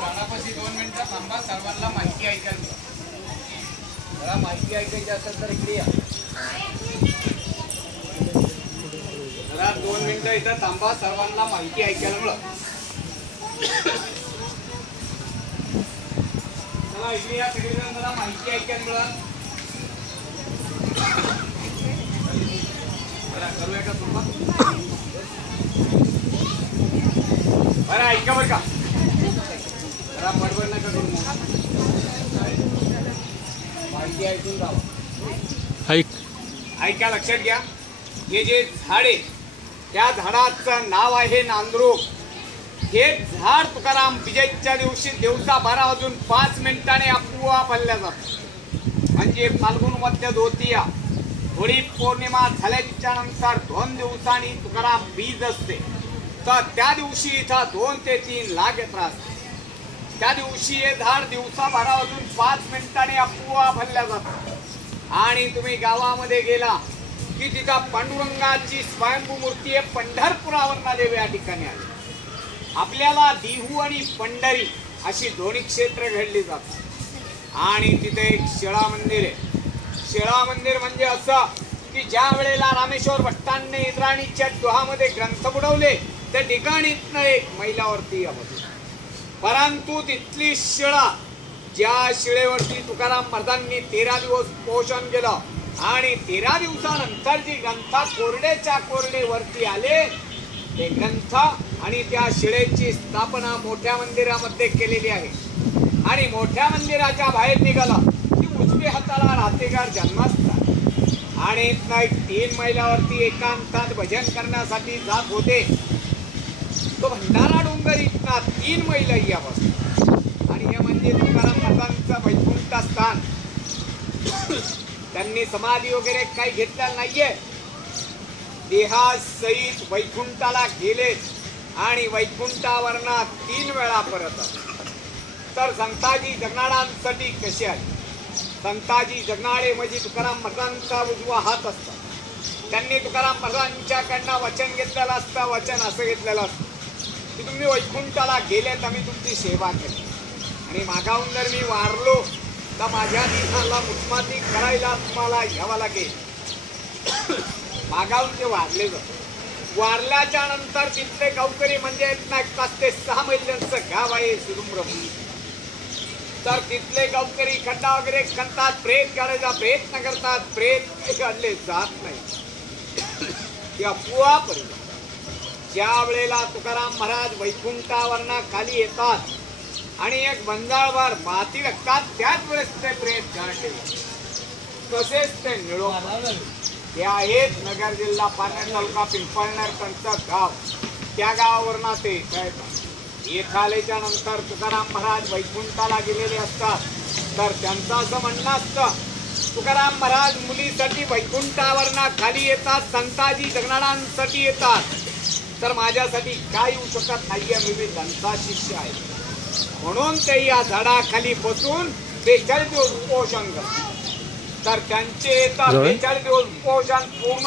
झाडापाशी 2 मिनिटं थांबा, सर्वांना माहिती ऐकायला. जरा माहिती ऐकायची असेल तर इकडे या. जरा 2 मिनिटं इथं थांबा, सर्वांना माहिती ऐकायला मिळेल. चला इकडे या, सगळेजण जरा माहिती ऐकायला मिळेल. करूया का सुरुवात? बरं ऐका बरं का, जरा बडबड नका करू, माहिती ऐकून जावं. ऐका, लक्षात घ्या. हे जे झाड आहे त्या झाडाचं नाव आहे नांदरूक. हे झाड तुकाराम विजयच्या दिवशी दिवसा 12 वाजून 5 मिनिटांनी आपोआप हल्ल्या जातं. म्हणजे फाल्गुन मध्य द्वितीया होळी पौर्णिमा झाल्याच्या नंतर 2 दिवसांनी तुकाराम बीज असते. तर त्या दिवशी इथं 2 ते 3 लाख यात्रा असते. त्या दिवशी हे झाड दिवसा 12 वाजून 5 मिनिटांनी आपोआप हल्ल्या जातं. आणि तुम्ही गावामध्ये गेला की तिथं पांडुरंगाची स्वयंभू मूर्ती आहे. पंढरपुरावरना देव या ठिकाणी आली. आपल्याला देहू आणि पंढरी अशी दोन्ही क्षेत्र घडली जातात. आणि तिथे एक शिळा मंदिर आहे. शिळा मंदिर म्हणजे असं की ज्या वेळेला रामेश्वर भट्टांनी इंद्राणीच्या डोहामध्ये ग्रंथ बुडवले त्या ठिकाणीतनं एक मैलावरती आली. परंतु तिथली शिळा, ज्या शिळेवरती तुकाराम महाराजांनी 13 दिवस पोषण केलं आणि 13 दिवसानंतर जी ग्रंथ कोरडेच्या कोरडे वरती आले ते ग्रंथ आणि त्या शिळेची स्थापना मोठ्या मंदिरामध्ये केलेली आहे. आणि मोठ्या मंदिराच्या बाहेर निघाला की उजव्या हाताला राहतेगार जन्मस्थान. आणि 3 मैलावरती एकांतात भजन करण्यासाठी जात होते. तो भंडारा डोंगर इथना 3 मैल यापासून. आणि हे म्हणजे तुकाराम महाराजांचं वैकुंठ स्थान. त्यांनी समाधी वगैरे काही घेतलेलं नाहीये. देहासहित वैकुंठाला गेले आणि वैकुंठावरना 3 वेळा परत आले. तर संताजी जगनाळांसाठी कसे आले? संताजी जगनाळे म्हणजे तुकाराम महाराजांचा उजवा हात असतात. त्यांनी तुकाराम महाराजांच्याकडनं वचन घेतलेलं असतं. वचन असं घेतलेलं असतं की तुम्ही वैकुंठाला गेले तर मी तुमची सेवा केली आणि मागाहून जर मी वारलो तर माझ्या देहाला मुस्माती करायला तुम्हाला यावं लागेल. मागाहून ते वारले जातात. वारल्याच्या नंतर तिथले गावकरी म्हणजे 5 ते 6 मैलांचं गाव आहे सुरुंब्रह्म. तर तिथले गावकरी खड्डा वगैरे करतात, प्रेत काढायचा प्रयत्न करतात. प्रेत काढले जात नाही. ती अफवा परिणाम. ज्या वेळेला तुकाराम महाराज वैकुंठावरना खाली येतात आणि एक बंजाळभर माती लागतात त्याच वेळेस ते प्रेत काढले. तसेच ते निळो हे आहेत नगर जिल्हा पारनेर तालुका पिंपळनेर त्यांचं गाव. त्या गावावरना ते येथे आल्याच्या नंतर तुकाराम महाराज वैकुंठाला गेलेले असतात. तर त्यांचं असं म्हणणं असतं तुकाराम महाराज मुलीसाठी वैकुंठावरना खाली येतात, संताजी जगनाळांसाठी येतात. तर माझ्यासाठी काय येऊ शकत नाहीये, मी त्यांचा शिष्य आहे. म्हणून ते या झाडाखाली बसून 42 दिवस उपोषण करतात. तर त्यांचे येतात 42 दिवस उपोषण पूर्ण